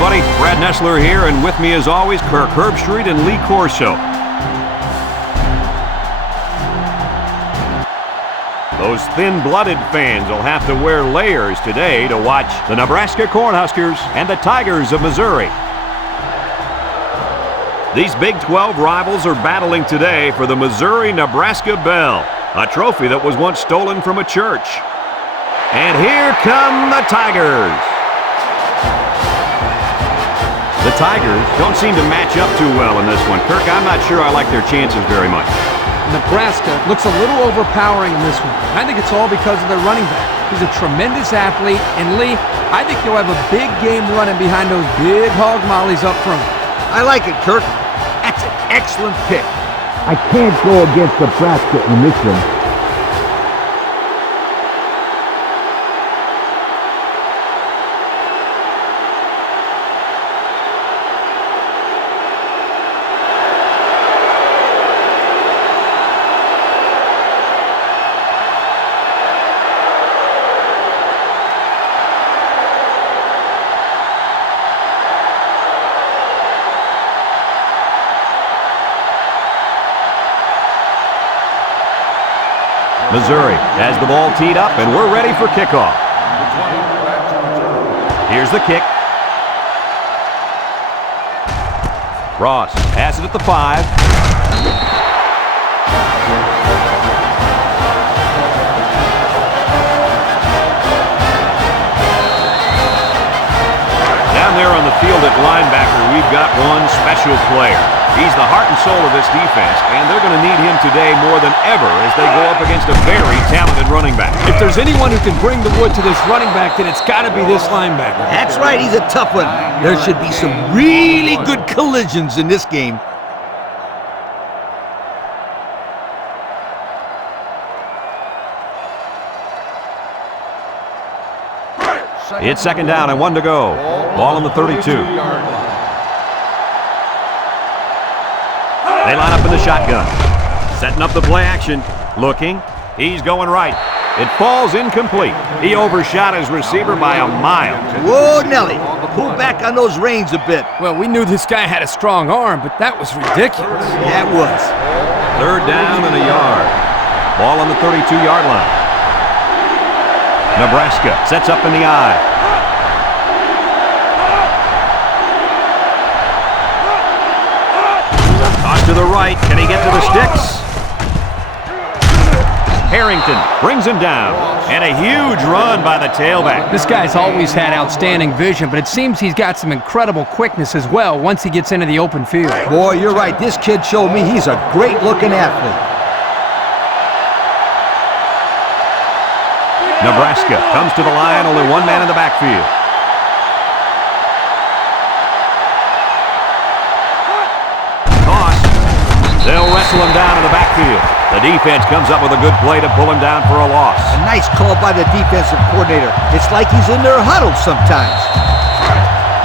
everybody. Brad Nessler here, and with me as always, Kirk Herbstreit and Lee Corso. Those thin-blooded fans will have to wear layers today to watch the Nebraska Cornhuskers and the Tigers of Missouri. These Big 12 rivals are battling today for the Missouri-Nebraska Bell, a trophy that was once stolen from a church. And here come the Tigers. The Tigers don't seem to match up too well in this one. Kirk, I'm not sure I like their chances very much. Nebraska looks a little overpowering in this one. I think it's all because of their running back. He's a tremendous athlete, and Lee, I think he'll have a big game running behind those big hog mollies up front. I like it, Kirk. That's an excellent pick. I can't go against Nebraska in this one. Missouri has the ball teed up, and we're ready for kickoff. Here's the kick. Ross has it at the 5. Down there on the field at linebacker, we've got one special player. He's the heart and soul of this defense, and they're going to need him today more than ever as they go up against a very talented running back. If there's anyone who can bring the wood to this running back, then it's got to be this linebacker. That's right, he's a tough one. There should be some really good collisions in this game. It's second down and 1 to go. Ball on the 32. They line up in the shotgun. Setting up the play action. Looking. He's going right. It falls incomplete. He overshot his receiver by a mile. Whoa, Nelly. Pull back on those reins a bit. Well, we knew this guy had a strong arm, but that was ridiculous. Yeah, it was. Third down and a yard. Ball on the 32-yard line. Nebraska sets up in the I. To the right. Can he get to the sticks? Harrington brings him down. And a huge run by the tailback. This guy's always had outstanding vision, but it seems he's got some incredible quickness as well once he gets into the open field. Boy, you're right. This kid showed me he's a great-looking athlete. Nebraska comes to the line, only one man in the backfield. They'll wrestle him down in the backfield. The defense comes up with a good play to pull him down for a loss. A nice call by the defensive coordinator. It's like he's in their huddle sometimes.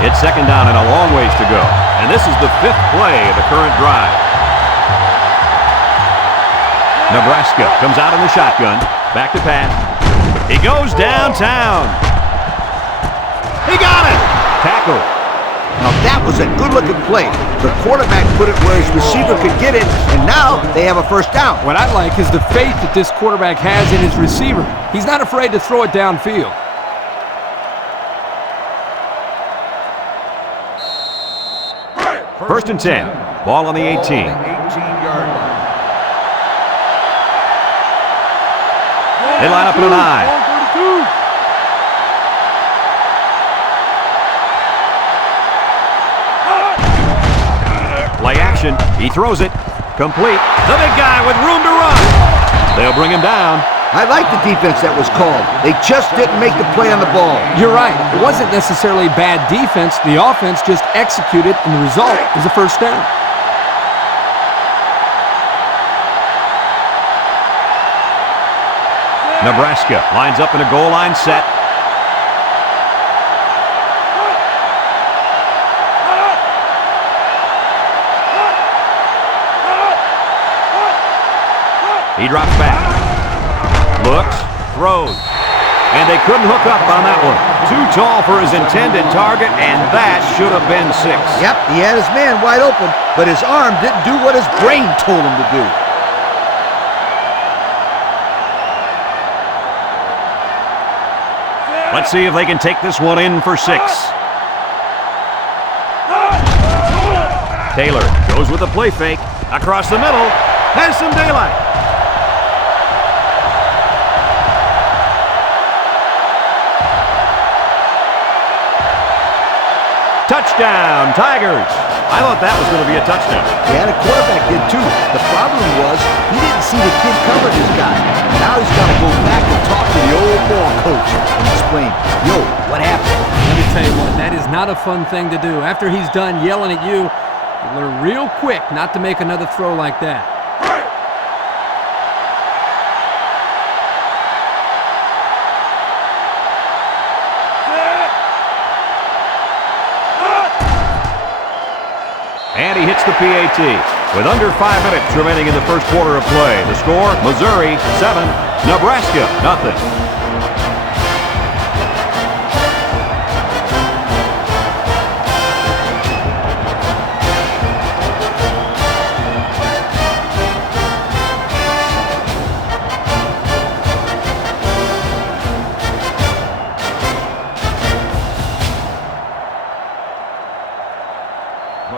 It's second down and a long ways to go. And this is the 5th play of the current drive. Nebraska comes out in the shotgun. Back to pass. He goes downtown. He got it! Tackle. Now that was a good-looking play. The quarterback put it where his receiver could get it, and now they have a first down. What I like is the faith that this quarterback has in his receiver. He's not afraid to throw it downfield. First and 10. Ball on the 18. They line up in an I. Play action. He throws it. Complete. The big guy with room to run. They'll bring him down. I like the defense that was called. They just didn't make the play on the ball. You're right. It wasn't necessarily bad defense. The offense just executed, and the result is a first down. Nebraska lines up in a goal line set. He drops back. Looks. Throws. And they couldn't hook up on that one. Too tall for his intended target, and that should have been 6. Yep, he had his man wide open, but his arm didn't do what his brain told him to do. Let's see if they can take this one in for 6. Taylor goes with a play fake. Across the middle. Has some daylight. Touchdown, Tigers. I thought that was going to be a touchdown. Yeah, the quarterback did too. The problem was he didn't see the kid cover his guy. Now he's got to go back and talk to the old ball coach and explain, yo, what happened? Let me tell you what, that is not a fun thing to do. After he's done yelling at you, you learn real quick not to make another throw like that. And he hits the PAT. With under 5 minutes remaining in the first quarter of play. The score, Missouri 7, Nebraska 0.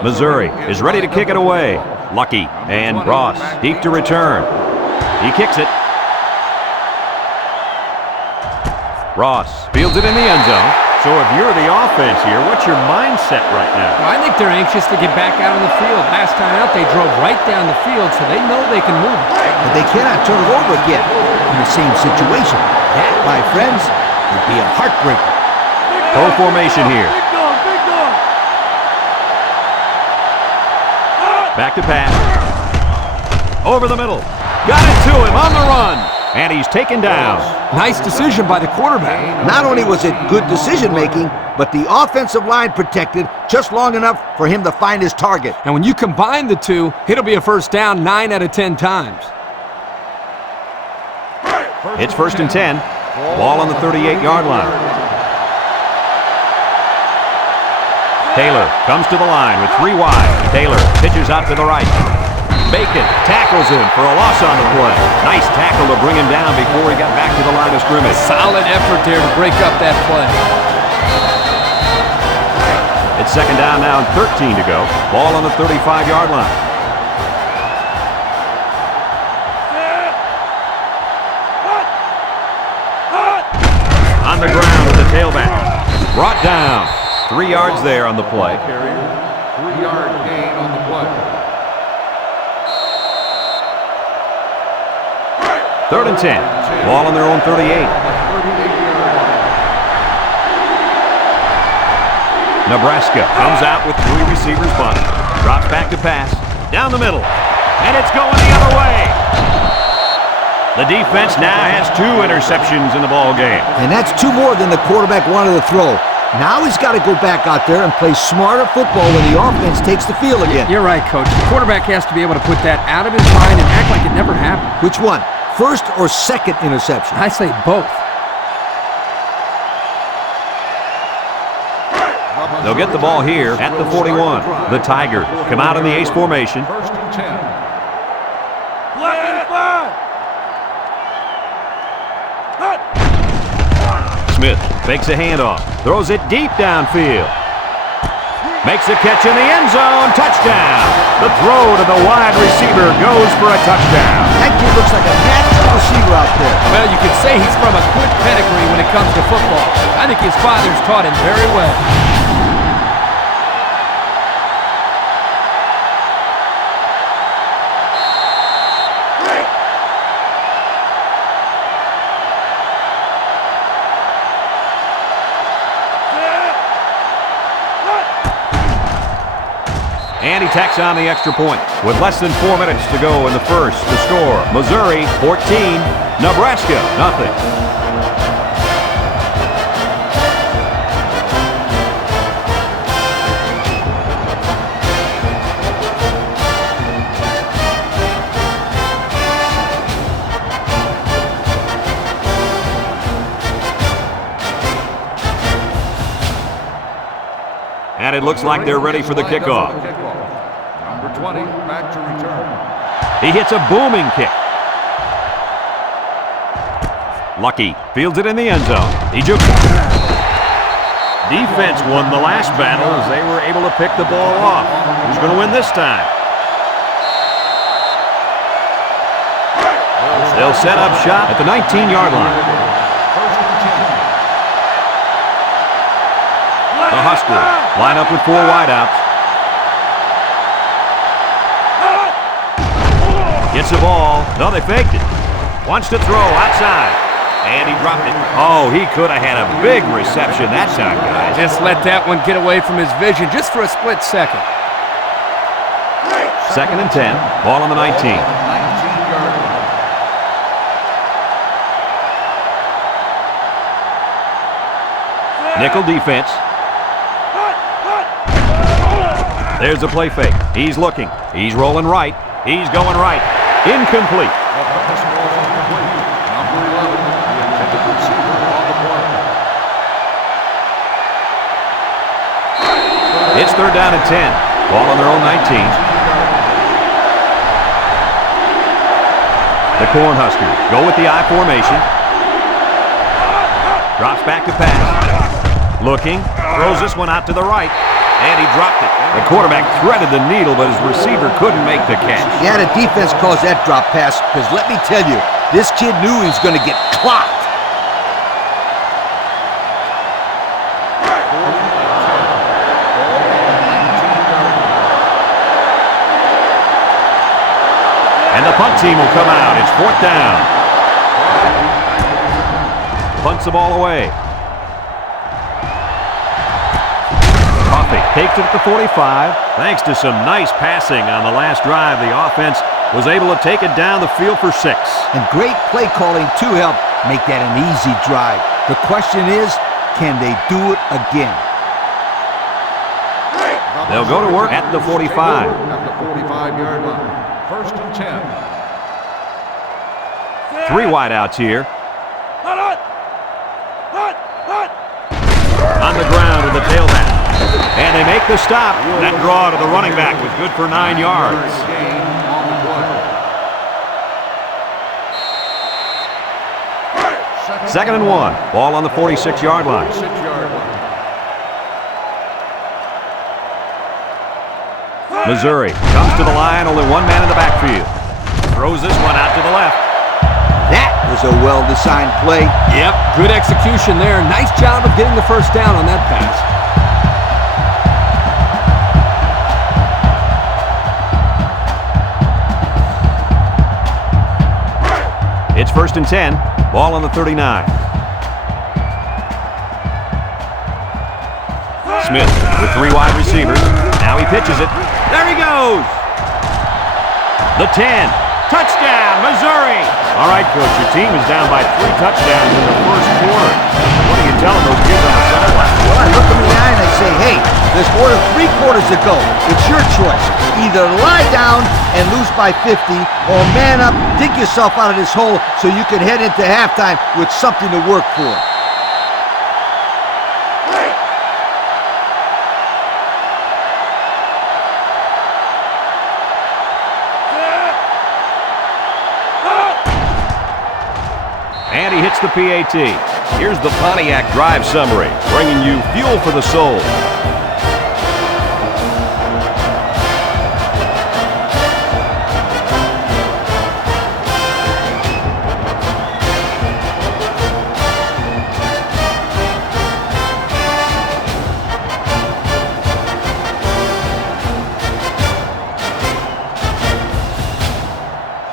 Missouri is ready to kick it away. Lucky and Ross deep to return. He kicks it. Ross fields it in the end zone. So if you're the offense here, what's your mindset right now? Well, I think they're anxious to get back out on the field. Last time out, they drove right down the field, so they know they can move it. But they cannot turn it over again in the same situation. That, my friends, would be a heartbreaker. Pro formation here. Back to pass. Over the middle. Got it to him on the run. And he's taken down. Nice decision by the quarterback. Not only was it good decision-making, but the offensive line protected just long enough for him to find his target. And when you combine the two, it'll be a first down 9 out of 10 times. It's 1st and 10. Ball on the 38-yard line. Taylor comes to the line with 3 wide. Taylor pitches out to the right. Bacon tackles him for a loss on the play. Nice tackle to bring him down before he got back to the line of scrimmage. Solid effort there to break up that play. It's 2nd down now and 13 to go. Ball on the 35-yard line. On the ground with the tailback. Brought down. 3 yards there on the play. 3-yard gain on the play. 3rd and 10. Ball on their own 38. Nebraska comes out with 3 receivers bunting. Drops back to pass. Down the middle. And it's going the other way. The defense now has 2 interceptions in the ball game. And that's 2 more than the quarterback wanted to throw. Now he's got to go back out there and play smarter football when the offense takes the field again. You're right, Coach. The quarterback has to be able to put that out of his mind and act like it never happened. Which one? First or second interception? I say both. They'll get the ball here at the 41. The Tigers come out in the ace formation. 1st and 10. Smith fakes a handoff, throws it deep downfield. Makes a catch in the end zone, touchdown. The throw to the wide receiver goes for a touchdown. That kid looks like a natural receiver out there. Well, you could say he's from a good pedigree when it comes to football. I think his father's taught him very well. And he tacks on the extra point. With less than 4 minutes to go in the first, the score, Missouri 14, Nebraska 0. And it looks like they're ready for the kickoff. Number 20, back to return. He hits a booming kick. Lucky fields it in the end zone. He jukes it. Defense won the last battle as they were able to pick the ball off. Who's going to win this time? They'll set up shop at the 19-yard line. The Huskers line up with 4 wideouts. Gets the ball. No, they faked it. Wants to throw outside. And he dropped it. Oh, he could have had a big reception that time, guys. Just let that one get away from his vision just for a split second. 2nd and 10. Ball on the 19. 19-yard line. Nickel defense. There's the play fake. He's looking. He's rolling right. He's going right. Incomplete. Number 11, the intended receiver on the play. It's 3rd down and 10. Ball on their own 19. The Cornhuskers go with the I formation. Drops back to pass. Looking. Throws this one out to the right. And he dropped it. The quarterback threaded the needle, but his receiver couldn't make the catch. Yeah, the defense calls that drop pass because let me tell you, this kid knew he was going to get clocked. And the punt team will come out. It's 4th down. Punts the ball away. Takes it at the 45. Thanks to some nice passing on the last drive, the offense was able to take it down the field for 6. And great play calling to help make that an easy drive. The question is, can they do it again? They'll go to work at the 45. At the 45-yard line. 1st and 10. 3 wideouts here. On the ground with the tailback. And they make the stop. That draw to the running back was good for 9 yards. Gain on the play. 2nd and 1. Ball on the 46-yard line. 46-yard line. Missouri comes to the line, only one man in the backfield. Throws this one out to the left. That was a well-designed play. Yep, good execution there. Nice job of getting the first down on that pass. It's 1st and 10. Ball on the 39. Smith with 3 wide receivers. Now he pitches it. There he goes. The 10. Touchdown, Missouri. All right, Coach, your team is down by 3 touchdowns in the first quarter. What are you telling those kids on the sideline? Well, I look them in the eye and I say, hey, there's more than 3 quarters to go. It's your choice. Either lie down and lose by 50 or man up, dig yourself out of this hole so you can head into halftime with something to work for. And he hits the PAT. Here's the Pontiac drive summary, bringing you fuel for the soul.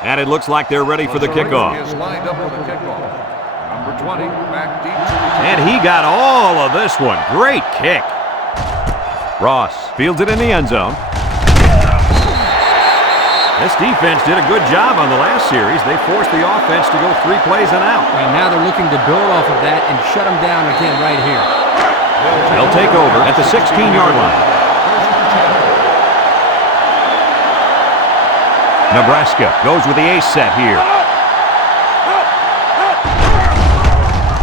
And it looks like they're ready for the kickoff. Is lined up for the kickoff. Number 20, back deep to return. And he got all of this one. Great kick. Ross fields it in the end zone. This defense did a good job on the last series. They forced the offense to go 3 plays and out. And now they're looking to build off of that and shut them down again right here. They'll take over at the 16-yard line. Nebraska goes with the ace set here.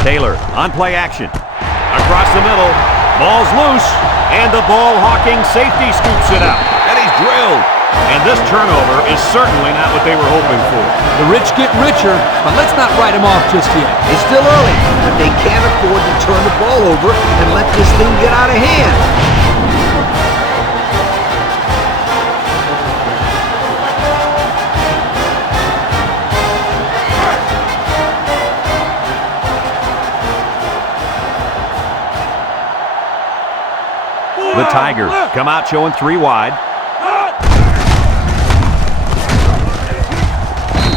Taylor on play action. Across the middle. Ball's loose, and the ball-hawking safety scoops it out. And he's drilled. And this turnover is certainly not what they were hoping for. The rich get richer, but let's not write them off just yet. It's still early, but they can't afford to turn the ball over and let this thing get out of hand. The Tigers come out showing 3 wide.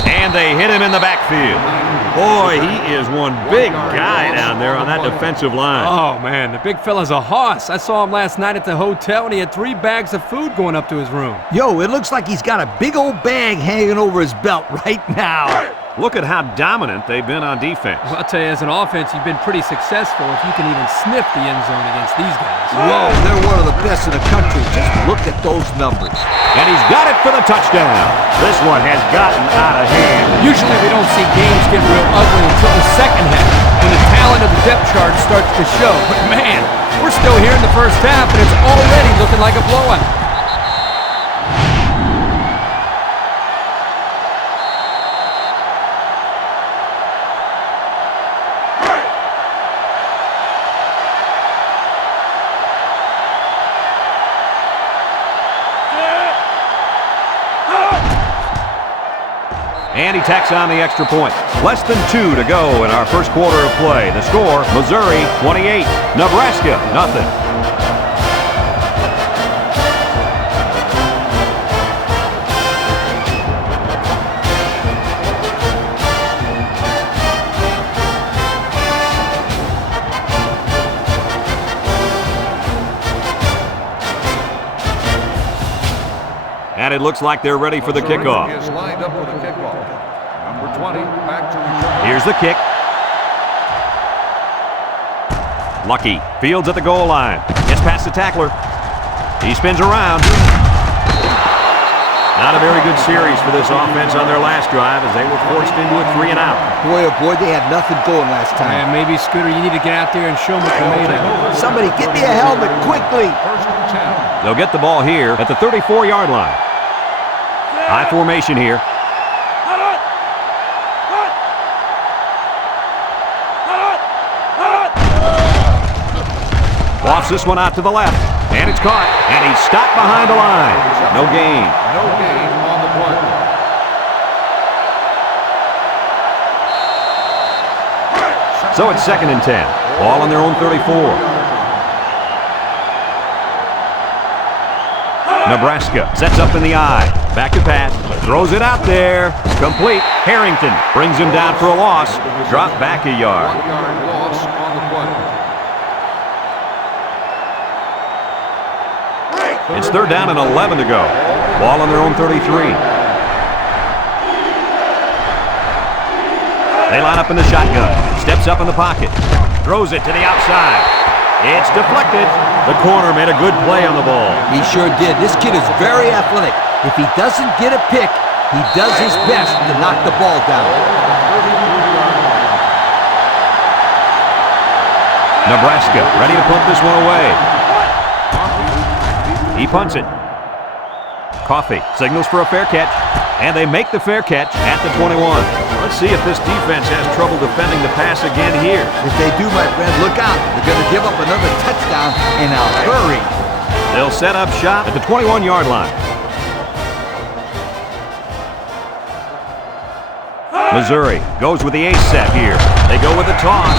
And they hit him in the backfield. Boy, he is one big guy down there on that defensive line. Oh, man, the big fella's a hoss. I saw him last night at the hotel, and he had 3 bags of food going up to his room. Yo, it looks like he's got a big old bag hanging over his belt right now. Look at how dominant they've been on defense. Well, I'll tell you, as an offense, you've been pretty successful if you can even sniff the end zone against these guys. Whoa, they're one of the best in the country. Just look at those numbers. And he's got it for the touchdown. This one has gotten out of hand. Usually we don't see games get real ugly until the second half, when the talent of the depth chart starts to show. But man, we're still here in the first half, and it's already looking like a blowout. And he tacks on the extra point. Less than 2 to go in our first quarter of play. The score, Missouri 28, Nebraska nothing. And it looks like they're ready for the kickoff. Missouri is lined up for the kickoff. Number 20, back to return. Here's the kick. Lucky fields at the goal line. Gets past the tackler. He spins around. Not a very good series for this offense on their last drive as they were forced into a 3 and out. Boy, oh boy, they had nothing going last time. Man, maybe, Scooter, you need to get out there and show them what you're made of. Somebody get me a helmet quickly. First and 10. They'll get the ball here at the 34-yard line. High formation here. Lofts this one out to the left. And it's caught. And he's stopped behind the line. No gain. No gain on the play. So it's 2nd and 10. Ball on their own 34. Nebraska sets up in the eye. Back to pass. Throws it out there. Complete. Harrington brings him down for a loss. Drop back a yard. 1-yard loss on the play. It's 3rd down and 11 to go. Ball on their own 33. They line up in the shotgun. Steps up in the pocket. Throws it to the outside. It's deflected. The corner made a good play on the ball. He sure did. This kid is very athletic. If he doesn't get a pick, he does his best to knock the ball down. Nebraska ready to punt this one away. He punts it. Coffee signals for a fair catch, and they make the fair catch at the 21. Let's see if this defense has trouble defending the pass again here. If they do, my friend, look out. They're going to give up another touchdown in a hurry. They'll set up shop at the 21-yard line. Missouri goes with the ace set here. They go with the toss.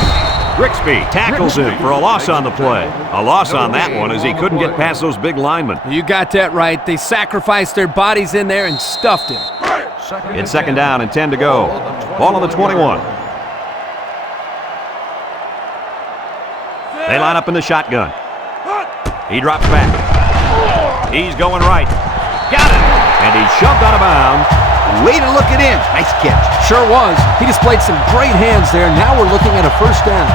Grigsby tackles him for a loss on the play. A loss on that one as he couldn't get past those big linemen. You got that right. They sacrificed their bodies in there and stuffed him. It's 2nd down and 10 to go. Ball on the 21. They line up in the shotgun. He drops back. He's going right. Got it. And he's shoved out of bounds. Way to look it in. Nice catch. Sure was. He displayed some great hands there. Now we're looking at a 1st down.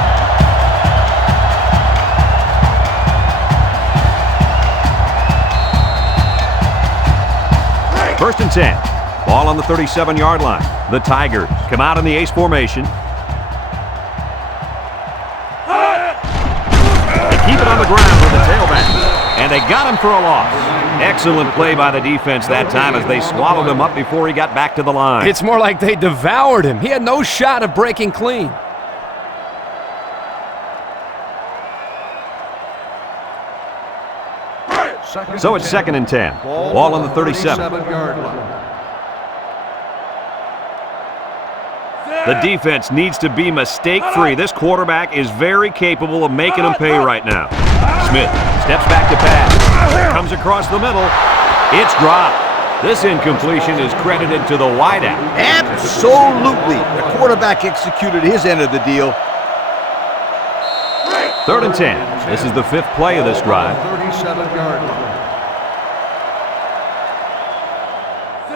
First and 10. Ball on the 37-yard line. The Tigers come out in the ace formation. They keep it on the ground with the tailback. And they got him for a loss. Excellent play by the defense that time as they swallowed him up before he got back to the line. It's more like they devoured him. He had no shot of breaking clean. So it's 2nd and 10. Ball on the 37. The defense needs to be mistake-free. This quarterback is very capable of making them pay right now. Smith steps back to pass. Comes across the middle. It's dropped. This incompletion is credited to the wideout. Absolutely. The quarterback executed his end of the deal. 3rd and 10. This is the 5th play of this drive. 37-yard line.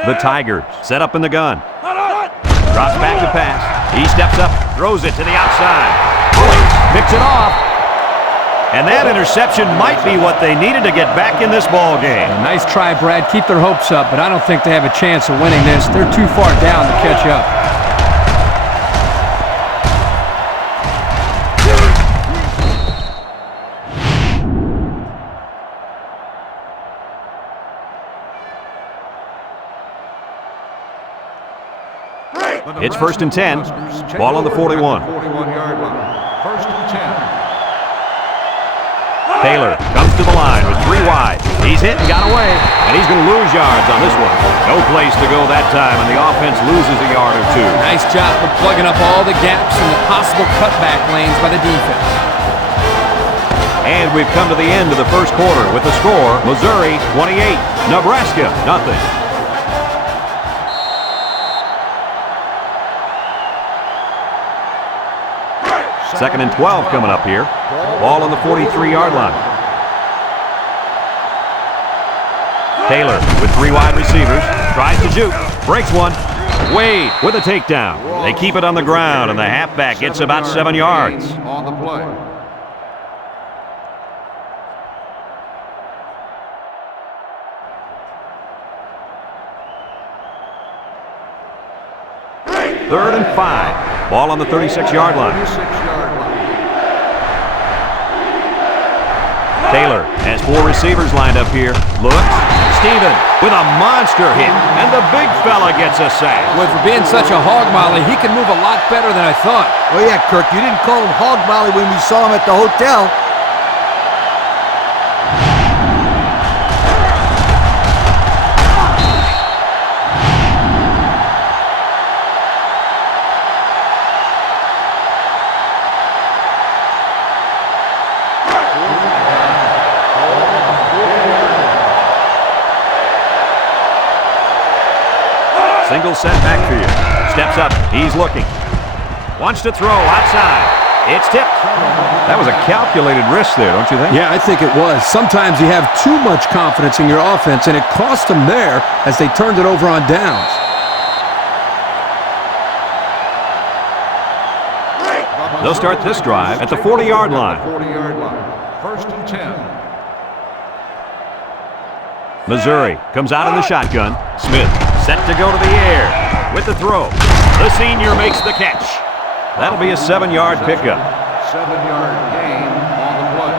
The Tigers set up in the gun. Drops back to pass. He steps up, throws it to the outside. Picks it off. And that interception might be what they needed to get back in this ball game. Nice try, Brad. Keep their hopes up, but I don't think they have a chance of winning this. They're too far down to catch up. It's 1st and 10. Ball on the 41. 41-yard line. 1st and 10. Taylor comes to the line with 3 wide. He's hit and got away, and he's going to lose yards on this one. No place to go that time, and the offense loses a yard or 2. Nice job of plugging up all the gaps and the possible cutback lanes by the defense. And we've come to the end of the first quarter with the score, Missouri 28, Nebraska nothing. 2nd and 12 coming up here. Ball on the 43-yard line. Taylor with 3 wide receivers. Tries to juke. Breaks one. Wade with a takedown. They keep it on the ground, and the halfback gets about 7 yards. On the play. Third and 5. Ball on the 36-yard line. 36-yard line. Taylor has 4 receivers lined up here. Looks. Steven with a monster hit. And the big fella gets a sack. Well, for being such a hog molly, he can move a lot better than I thought. Oh, yeah, Kirk, you didn't call him Hog Molly when we saw him at the hotel. Single set back for you. Steps up. He's looking. Wants to throw outside. It's tipped. That was a calculated risk there, don't you think? Yeah, I think it was. Sometimes you have too much confidence in your offense, and it cost them there as they turned it over on downs. They'll start this drive at the 40-yard line. 40-yard line. 1st and 10. Missouri comes out in the shotgun. Smith set to go to the air with the throw. The senior makes the catch. That'll be a 7-yard pickup. 7-yard gain on the play.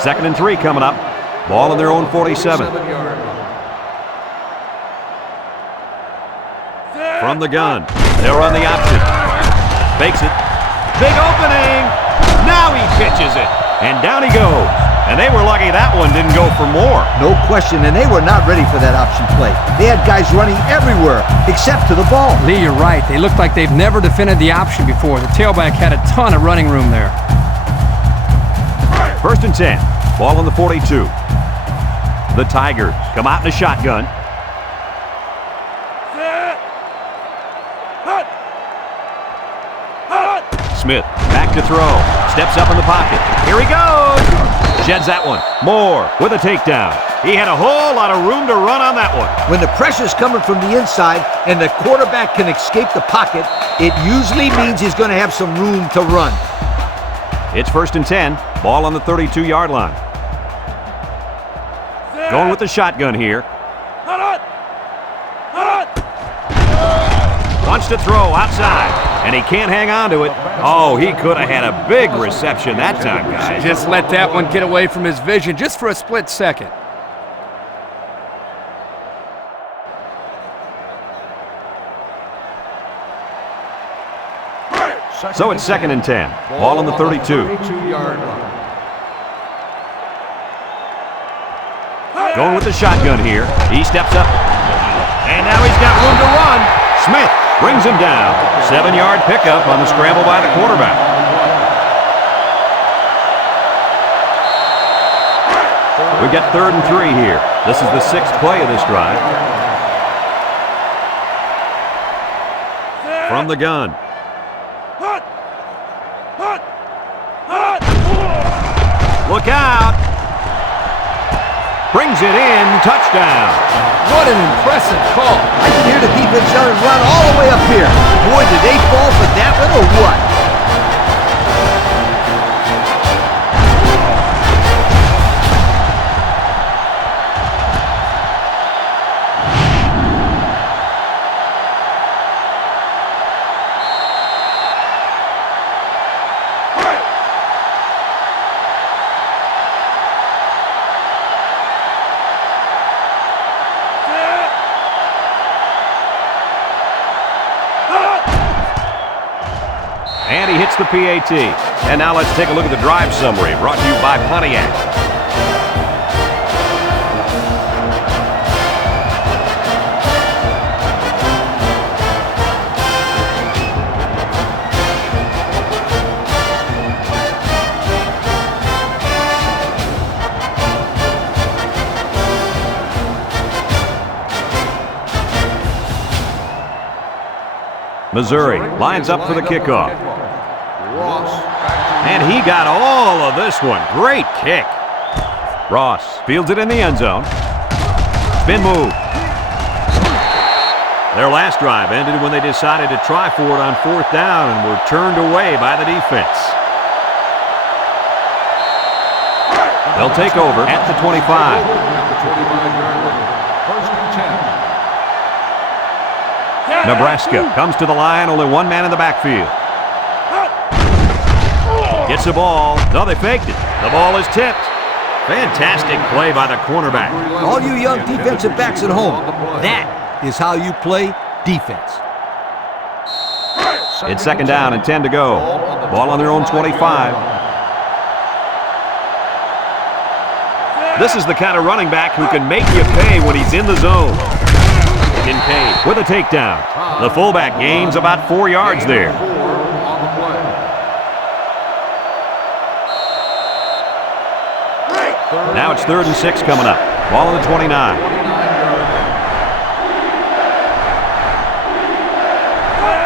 2nd and 3 coming up. Ball in their own 47. 7-yard line. From the gun. They'll run the option. Fakes it. Big opening. Now he pitches it. And down he goes. And they were lucky that one didn't go for more. No question, and they were not ready for that option play. They had guys running everywhere except to the ball. Lee, you're right. They look like they've never defended the option before. The tailback had a ton of running room there. 1st and 10. Ball on the 42. The Tigers come out in a shotgun. Smith back to throw. Steps up in the pocket. Here he goes. Sheds that one. Moore with a takedown. He had a whole lot of room to run on that one. When the pressure's coming from the inside and the quarterback can escape the pocket, it usually means he's going to have some room to run. It's 1st and 10. Ball on the 32-yard line. Going with the shotgun here. Wants to throw outside. and he can't hang on to it. Oh, he could have had a big reception that time, guys. Just let that one get away from his vision just for a split second. So it's 2nd and 10. Ball on the 32. 32-yard line. Going with the shotgun here. He steps up. And now he's got room to run. Smith brings him down. 7-yard pickup on the scramble by the quarterback. We get 3rd and 3 here. This is the 6th play of this drive. From the gun. Look out. Brings it in. Touchdown. What an impressive call. I can hear the defense yelling, run all the way up here. Boy, did they fall for that one or what? And he hits the PAT. And now let's take a look at the drive summary brought to you by Pontiac. Missouri lines up for the kickoff. And he got all of this one. Great kick. Ross fields it in the end zone. Spin move. Their last drive ended when they decided to try for it on 4th down and were turned away by the defense. They'll take over at the 25. Nebraska comes to the line, only one man in the backfield. Gets the ball. No, they faked it. The ball is tipped. Fantastic play by the cornerback. All you young defensive backs at home, that is how you play defense. It's 2nd down and 10 to go. Ball on their own 25. This is the kind of running back who can make you pay when he's in the zone. Kincaid with a takedown. The fullback gains about 4 yards there. Now it's 3rd and 6 coming up. Ball on the 29.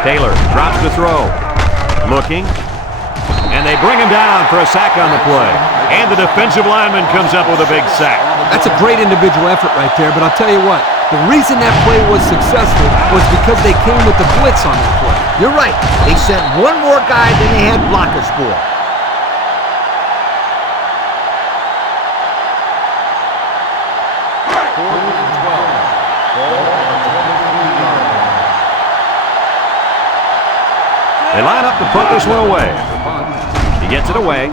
Taylor drops to throw. Looking. And they bring him down for a sack on the play. And the defensive lineman comes up with a big sack. That's a great individual effort right there, but I'll tell you what. The reason that play was successful was because they came with the blitz on that play. You're right. They sent one more guy than they had blockers for. They line up to put this one away. He gets it away.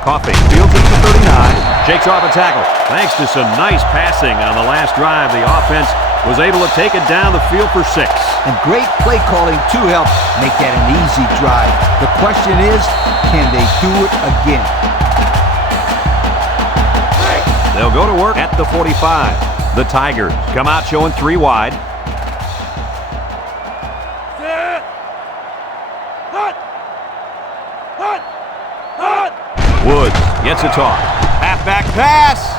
Coffee fields it to 39. Shakes off a tackle. Thanks to some nice passing on the last drive, the offense was able to take it down the field for 6. And great play calling to help make that an easy drive. The question is, can they do it again? They'll go to work at the 45. The Tigers come out showing 3 wide. Woods gets a toss. Halfback pass.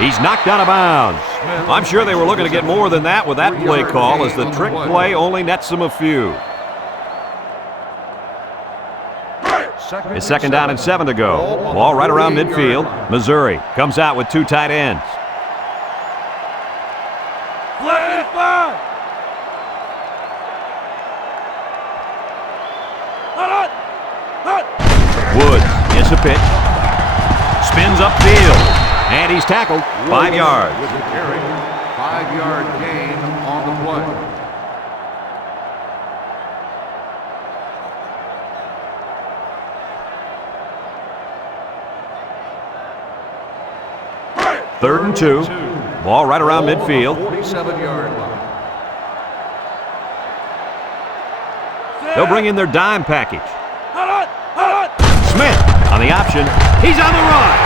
He's knocked out of bounds. I'm sure they were looking to get more than that with that play call, as the trick play only nets them a few. It's 2nd down and 7 to go. Ball right around midfield. Missouri comes out with 2 tight ends. Woods gets a pitch. Spins upfield. And he's tackled 5 yards. 5-yard gain on the play. Third and 2. Ball right around midfield. 47-yard line. They'll bring in their dime package. Smith on the option. He's on the run.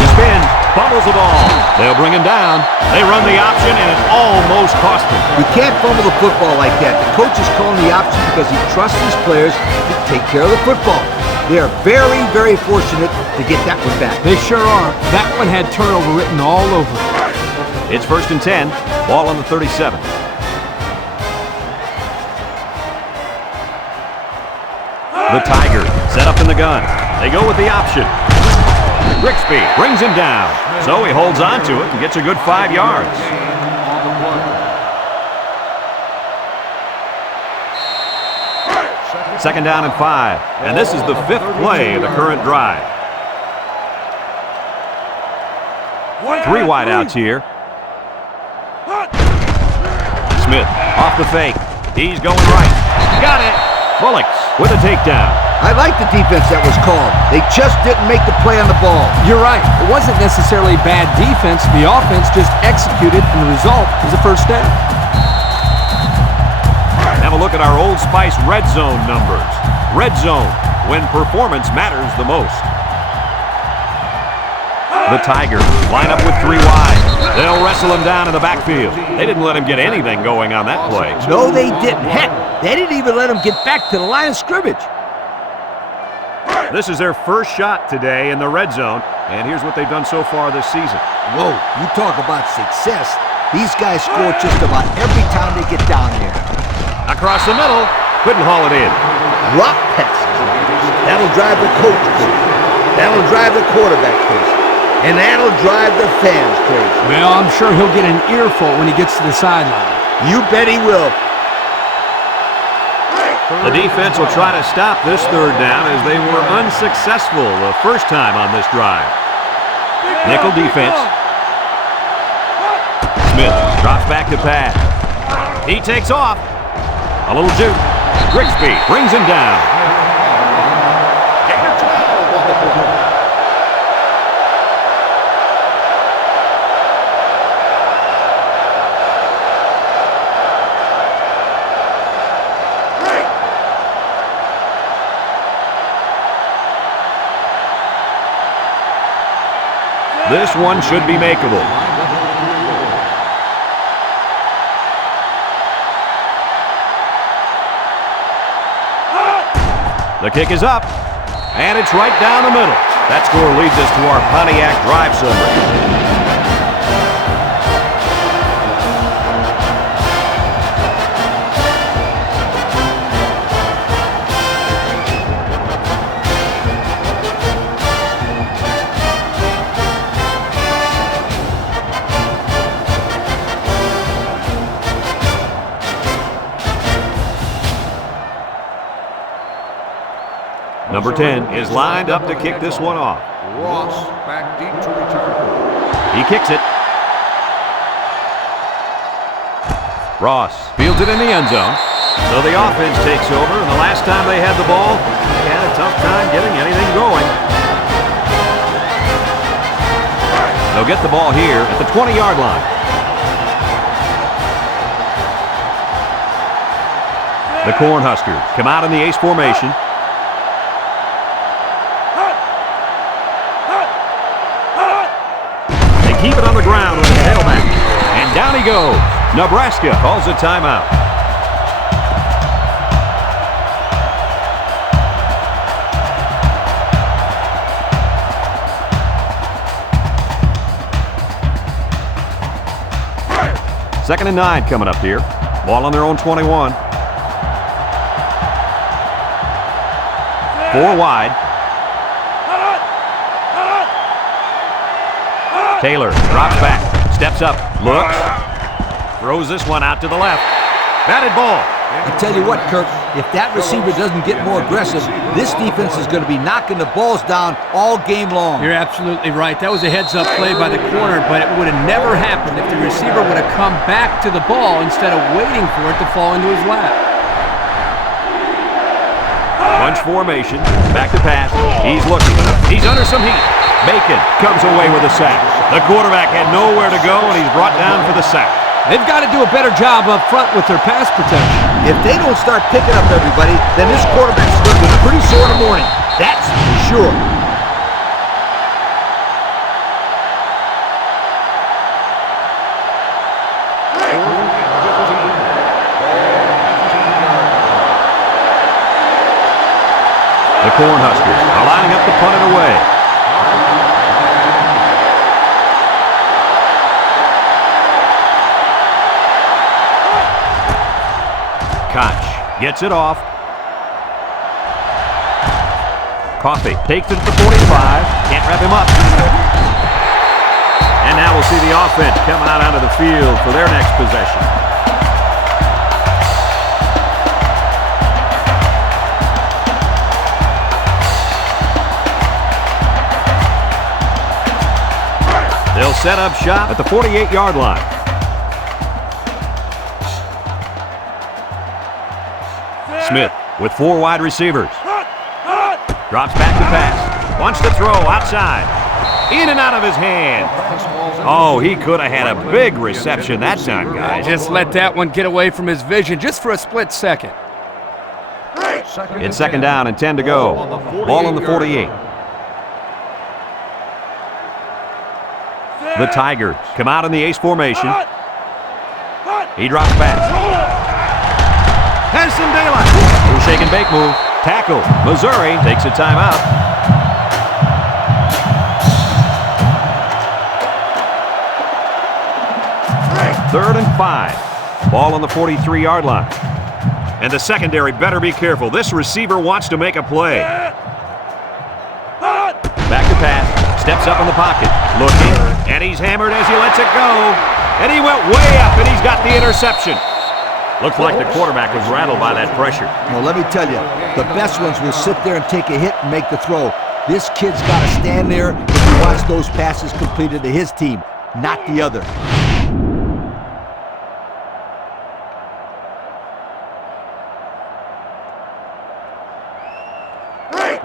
He spins, fumbles the ball. They'll bring him down. They run the option, and it almost cost them. You can't fumble the football like that. The coach is calling the option because he trusts his players to take care of the football. They are very, very fortunate to get that one back. They sure are. That one had turnover written all over it. It's 1st and 10. Ball on the 37. The Tigers set up in the gun. They go with the option. Grigsby brings him down. So he holds on to it and gets a good 5 yards. Second down and 5. And this is the 5th play of the current drive. 3 wideouts here. Smith off the fake. He's going right. Got it. Bullocks with a takedown. I like the defense that was called. They just didn't make the play on the ball. You're right. It wasn't necessarily bad defense. The offense just executed, and the result is a first down. Have a look at our Old Spice red zone numbers. Red zone, when performance matters the most. The Tigers line up with 3 wide. They'll wrestle him down in the backfield. They didn't let him get anything going on that play. No, they didn't. Heck, they didn't even let him get back to the line of scrimmage. This is their first shot today in the red zone, and here's what they've done so far this season. Whoa, you talk about success. These guys score just about every time they get down there. Across the middle, couldn't haul it in. Rock passes. That'll drive the coach crazy. That'll drive the quarterback crazy. And that'll drive the fans crazy. Well, I'm sure he'll get an earful when he gets to the sideline. You bet he will. The defense will try to stop this third down as they were unsuccessful the first time on this drive. Nickel defense. Smith drops back to pass. He takes off. A little juke. Grigsby brings him down. This one should be makeable. The kick is up, and it's right down the middle. That score leads us to our Pontiac drive summary. Number 10 is lined up to kick this one off. Ross back deep to return. He kicks it. Ross fields it in the end zone. So the offense takes over, and the last time they had the ball, they had a tough time getting anything going. They'll get the ball here at the 20-yard line. The Cornhuskers come out in the ace formation. Keep it on the ground with a tailback. And down he goes. Nebraska calls a timeout. Second and 9 coming up here. Ball on their own 21. 4 wide. Taylor drops back, steps up, looks, throws this one out to the left. Batted ball, I tell you what, Kirk, if that receiver doesn't get more aggressive, this defense is going to be knocking the balls down all game long. You're absolutely right. That was a heads-up play by the corner, but it would have never happened if the receiver would have come back to the ball instead of waiting for it to fall into his lap. Bunch formation, back to pass. He's looking. He's under some heat. Bacon comes away with a sack. The quarterback had nowhere to go, and he's brought down for the sack. They've got to do a better job up front with their pass protection. If they don't start picking up everybody, then this quarterback's going to be pretty sore in the morning. That's for sure. The Cornhuskers are lining up to punt it away. Koch gets it off. Coffee takes it to the 45. Can't wrap him up. And now we'll see the offense come out onto the field for their next possession. They'll set up shop at the 48-yard line. Smith with 4 wide receivers. Drops back to pass. Wants to throw outside. In and out of his hand. Oh, he could have had a big reception that time, guys. Just let that one get away from his vision just for a split second. It's second down and 10 to go. Ball on the 48. The Tigers come out in the ace formation. He drops back. Has some daylight. Little shake and bake move. Tackle. Missouri takes a timeout. Third and 5. Ball on the 43-yard line. And the secondary better be careful. This receiver wants to make a play. Back to pass. Steps up in the pocket. Looking. And he's hammered as he lets it go. And he went way up, and he's got the interception. Looks like the quarterback was rattled by that pressure. Well, let me tell you, the best ones will sit there and take a hit and make the throw. This kid's got to stand there and watch those passes completed to his team, not the other.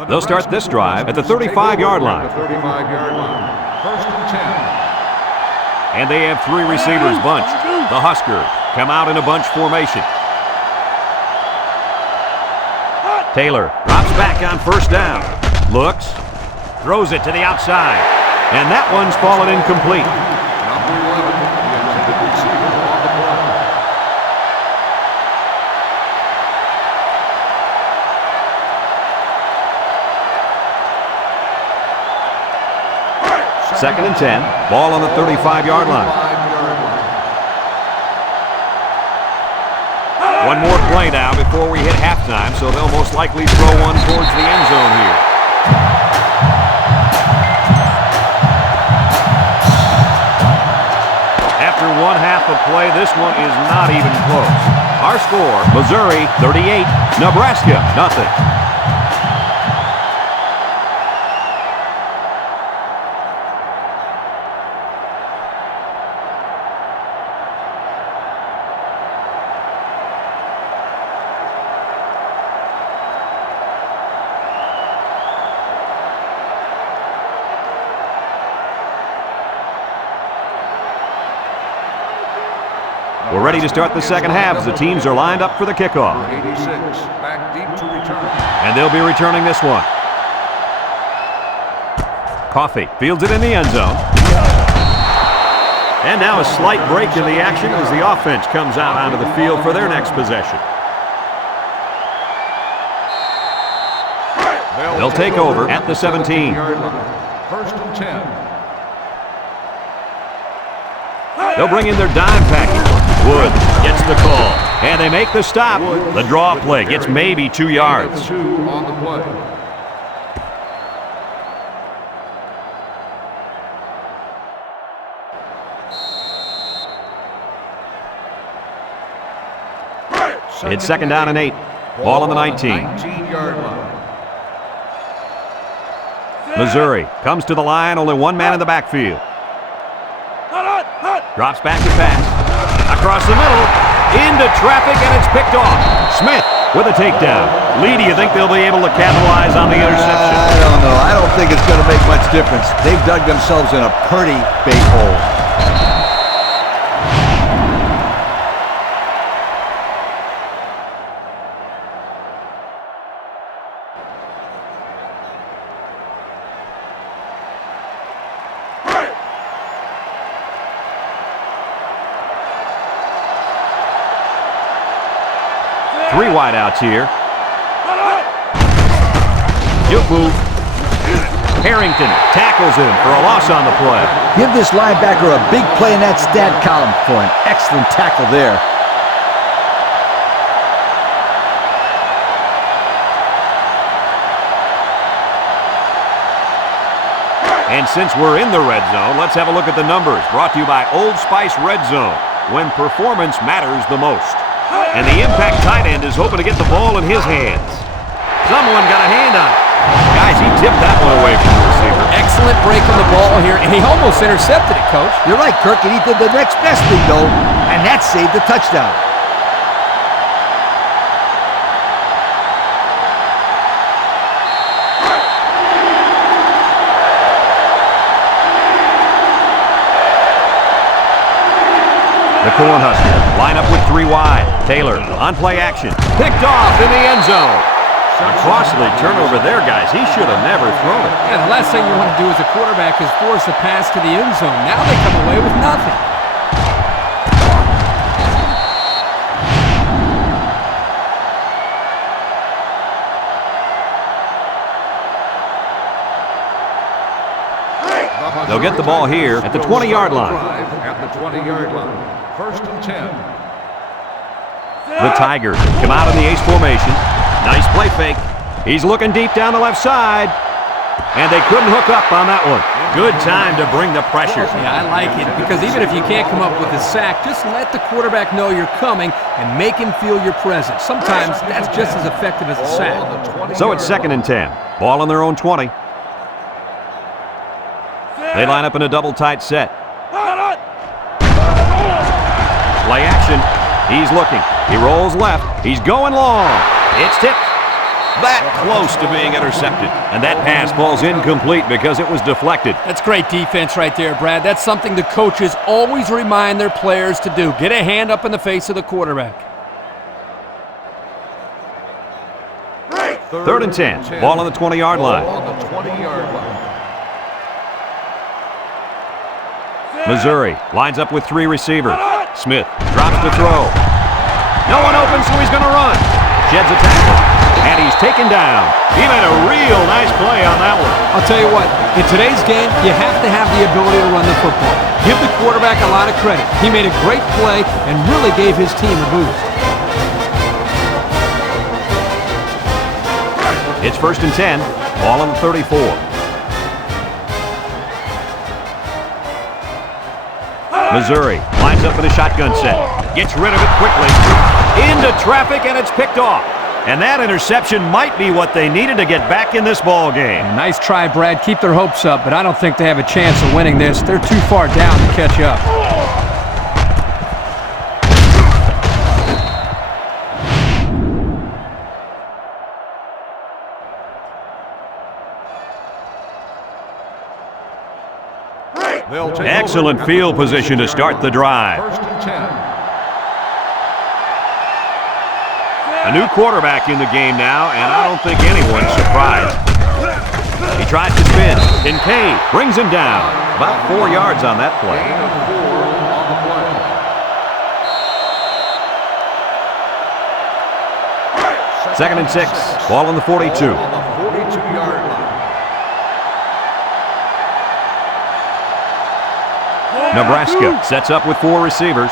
They'll start this drive at the 35-yard line. First and 10. And they have 3 receivers bunched. The Huskers come out in a bunch formation. Taylor drops back on first down. Looks. Throws it to the outside. And that one's fallen incomplete. Number 11, the intended receiver on the play. Second and 10. Ball on the 35-yard line. One more play now before we hit halftime, so they'll most likely throw one towards the end zone here. After one half of play, this one is not even close. Our score, Missouri 38, Nebraska nothing. We're ready to start the second half as the teams are lined up for the kickoff. 86, back deep to return. And they'll be returning this one. Coffee fields it in the end zone. And now a slight break in the action as the offense comes out onto the field for their next possession. They'll take over at the 17. First and 10. They'll bring in their dime package. Wood gets the call, and they make the stop. The draw play gets maybe 2 yards. 2 on the play. It's second down and 8. Ball on the 19. 19-yard line. Missouri comes to the line, only one man in the backfield. Drops back to pass. Across the middle, into traffic, and it's picked off. Smith with a takedown. Lee, do you think they'll be able to capitalize on the interception? I don't know. I don't think it's going to make much difference. They've dug themselves in a pretty big hole. Three wideouts here. Good move. Harrington tackles him for a loss on the play. Give this linebacker a big play in that stat column for an excellent tackle there. And since we're in the red zone, let's have a look at the numbers. Brought to you by Old Spice Red Zone, when performance matters the most. And the impact tight end is hoping to get the ball in his hands. Someone got a hand on it. Guys, he tipped that one away from the receiver. Excellent break on the ball here, and he almost intercepted it, Coach. You're right, Kirk, and he did the next best thing, though, and that saved the touchdown. The Cornhuskers line up with three wide. Taylor on play action. Picked off in the end zone. A costly turnover there, guys. He should have never thrown it. Yeah, the last thing you want to do as a quarterback is force a pass to the end zone. Now they come away with nothing. They'll get the ball here at the 20-yard line. At the 20-yard line. First and 10. The Tigers come out in the ace formation. Nice play fake. He's looking deep down the left side. And they couldn't hook up on that one. Good time to bring the pressure. Yeah, I like it, because even if you can't come up with a sack, just let the quarterback know you're coming and make him feel your presence. Sometimes that's just as effective as a sack. So it's second and 10. Ball on their own 20. They line up in a double tight set. Play action. He's looking. He rolls left. He's going long. It's tipped. That close to being intercepted. And that pass falls incomplete because it was deflected. That's great defense right there, Brad. That's something the coaches always remind their players to do. Get a hand up in the face of the quarterback. Third and 10. Ball on the 20-yard line. Ball on the 20-yard line. Missouri lines up with three receivers. Smith drops to throw. No one open, so he's going to run. Sheds a tackle, and he's taken down. He made a real nice play on that one. I'll tell you what, in today's game, you have to have the ability to run the football. Give the quarterback a lot of credit. He made a great play and really gave his team a boost. It's first and 10. Ball on the 34. Missouri lines up in a shotgun set. Gets rid of it quickly. Into traffic, and it's picked off. And that interception might be what they needed to get back in this ball game. Nice try, Brad. Keep their hopes up, but I don't think they have a chance of winning this. They're too far down to catch up. Excellent field position to start the drive. First and 10. A new quarterback in the game now, and I don't think anyone's surprised. He tries to spin. Kincaid brings him down. About 4 yards on that play. Gain of 4 on the play. Second and 6. Ball on the 42. Ball on the 42-yard line. Nebraska sets up with 4 receivers.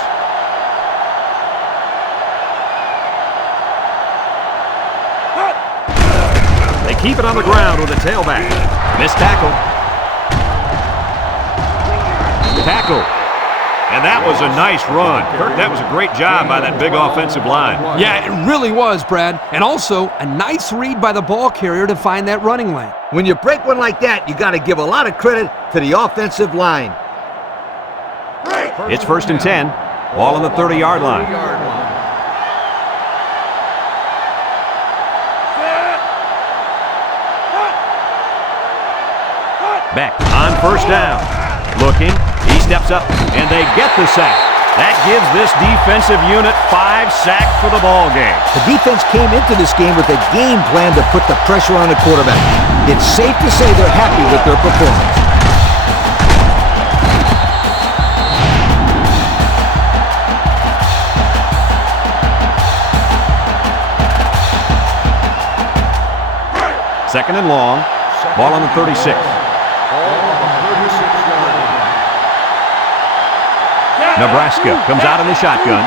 They keep it on the ground with a tailback. Missed tackle. Tackle. And that was a nice run. Kirk, that was a great job by that big offensive line. Yeah, it really was, Brad. And also, a nice read by the ball carrier to find that running lane. When you break one like that, you got to give a lot of credit to the offensive line. It's 1st and 10. Ball on the 30-yard line. Beck on 1st down. Looking. He steps up, and they get the sack. That gives this defensive unit 5 sacks for the ball game. The defense came into this game with a game plan to put the pressure on the quarterback. It's safe to say they're happy with their performance. Second and long. Ball on the 36. Nebraska comes out in the shotgun.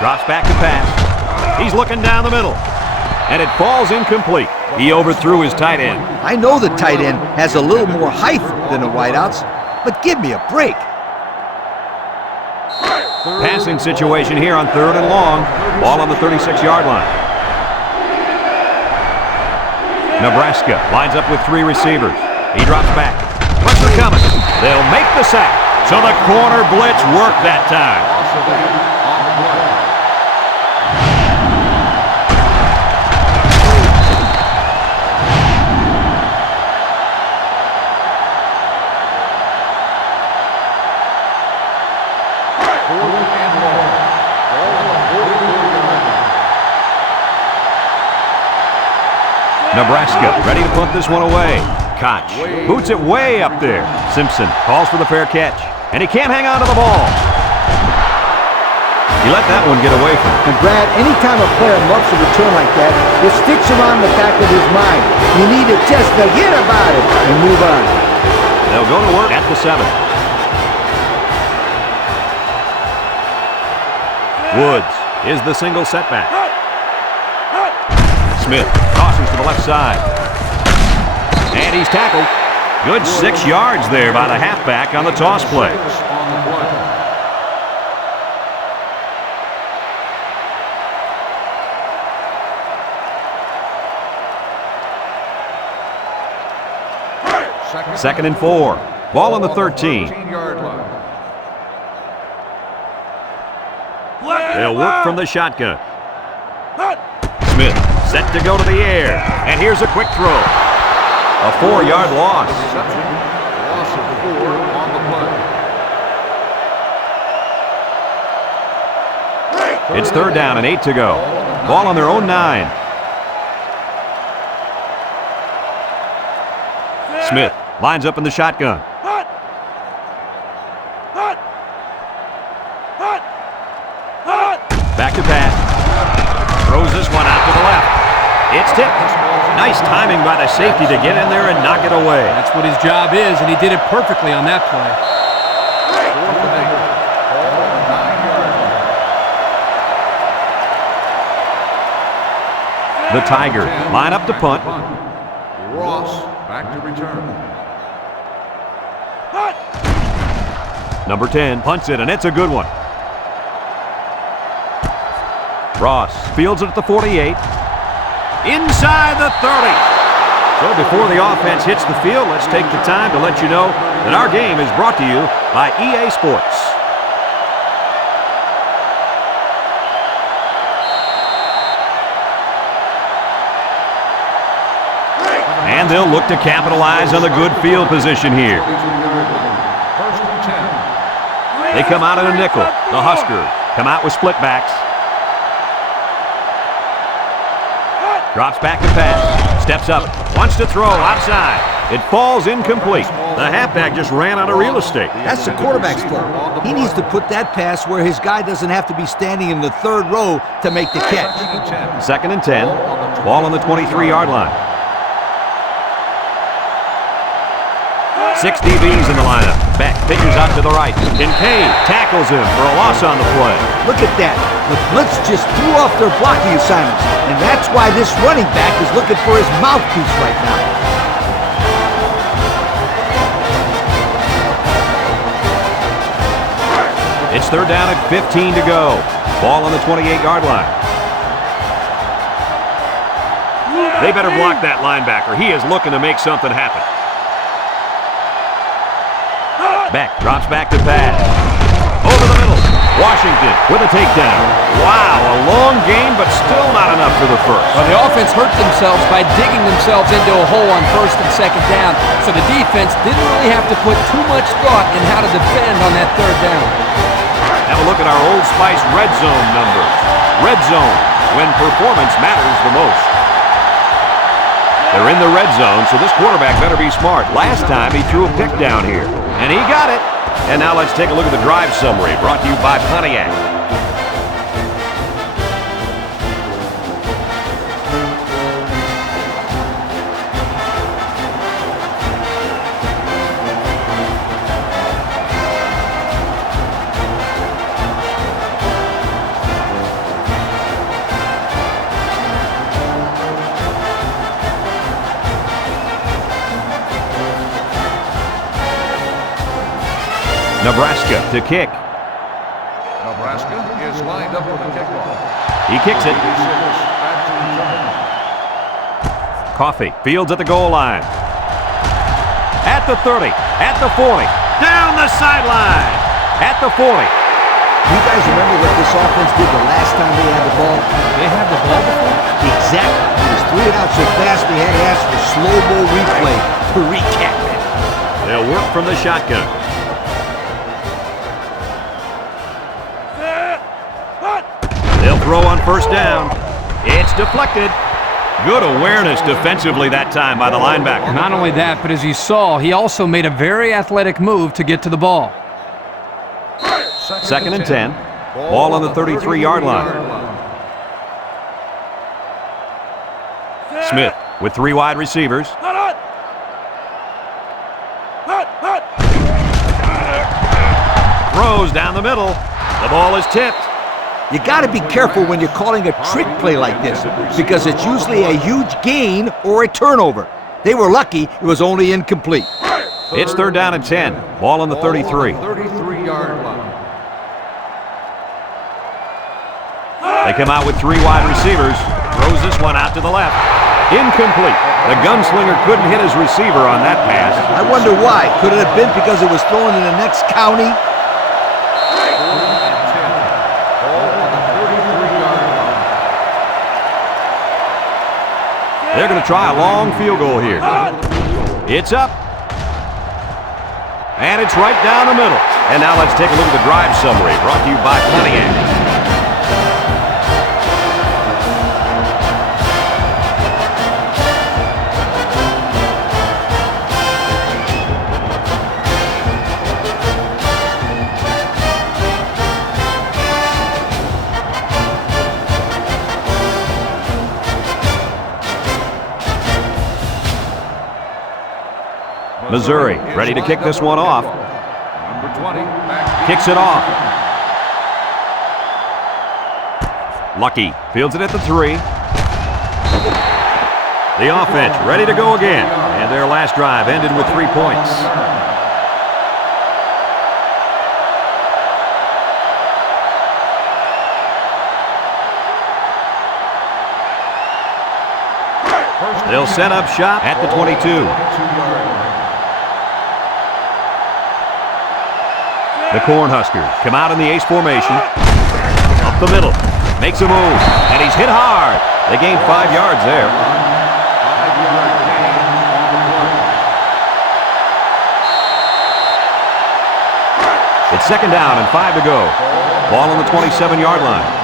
Drops back to pass. He's looking down the middle. And it falls incomplete. He overthrew his tight end. I know the tight end has a little more height than the wideouts, but give me a break. Passing situation here on 3rd and long. Ball on the 36-yard line. Nebraska lines up with 3 receivers. He drops back. Pressure coming. They'll make the sack. So the corner blitz worked that time. Nebraska ready to punt this one away. Koch boots it way up there. Simpson calls for the fair catch, and he can't hang on to the ball. He let that one get away from him. And Brad, anytime a player muffs a return like that, it sticks around the back of his mind. You need to just forget about it and move on. They'll go to work at the 7. Woods is the single setback. Smith tosses to the left side. And he's tackled. Good 6 yards there by the halfback on the toss play. Second and 4. Ball on the 13. They'll work from the shotgun. Smith set to go to the air. And here's a quick throw. A 4-yard loss. Loss of 4 on the play. It's 3rd down and 8 to go. Ball on their own 9. Smith lines up in the shotgun. Back to pass. Throws this one out to the left. It's tipped. Nice timing by the safety to get in there and knock it away. That's what his job is, and he did it perfectly on that play. The Tigers line up to punt. Ross back to return. Number 10 punts it, and it's a good one. Ross fields it at the 48. Inside the 30. So before the offense hits the field, let's take the time to let you know that our game is brought to you by EA Sports. And they'll look to capitalize on the good field position here. First and 10. They come out in a nickel. The Huskers come out with split backs. Drops back to pass. Steps up. Wants to throw outside. It falls incomplete. The halfback just ran out of real estate. That's the quarterback's fault. He needs to put that pass where his guy doesn't have to be standing in the 3rd row to make the catch. 2nd and 10. Ball on the 23-yard line. 6 DBs in the lineup. Beck figures out to the right. Kincaid tackles him for a loss on the play. Look at that. The blitz just threw off their blocking assignments, and that's why this running back is looking for his mouthpiece right now. It's 3rd down and 15 to go. Ball on the 28-yard line. They better block that linebacker. He is looking to make something happen. Beck drops back to pass. Over the middle. Washington with a takedown. Wow, a long game, but still not enough for the first. Well, the offense hurt themselves by digging themselves into a hole on 1st and 2nd down, so the defense didn't really have to put too much thought in how to defend on that 3rd down. Have a look at our Old Spice red zone numbers. Red zone, when performance matters the most. They're in the red zone, so this quarterback better be smart. Last time he threw a pick down here, and he got it. And now let's take a look at the drive summary brought to you by Pontiac. Nebraska to kick. Nebraska is lined up for the kickoff. He kicks it. Coffee fields at the goal line. At the 30, at the 40, down the sideline, at the 40. You guys remember what this offense did the last time they had the ball? They have the ball before? Exactly. It was 3 and out so fast they had to ask for slow-mo replay to recap it. They'll work from the shotgun. They'll throw on 1st down. It's deflected. Good awareness defensively that time by the linebacker. Not only that, but as you saw, he also made a very athletic move to get to the ball. 2nd and 10. Ball on the 33-yard line. Smith with 3 wide receivers. Throws down the middle. The ball is tipped. You got to be careful when you're calling a trick play like this because it's usually a huge gain or a turnover. They were lucky it was only incomplete. It's 3rd down and 10. Ball on the 33. 33-yard line. They come out with 3 wide receivers. Throws this one out to the left. Incomplete. The gunslinger couldn't hit his receiver on that pass. I wonder why. Could it have been because it was thrown in the next county? They're going to try a long field goal here. It's up. And it's right down the middle. And now let's take a look at the drive summary brought to you by Pontiac. Missouri ready to kick this one off. Number 20, back. Kicks it off. Lucky fields it at the 3. The offense ready to go again. And their last drive ended with 3 points. They'll set up shop at the 22. The Cornhuskers come out in the ace formation. Up the middle. Makes a move. And he's hit hard. They gain 5 yards there. It's 2nd down and 5 to go. Ball on the 27-yard line.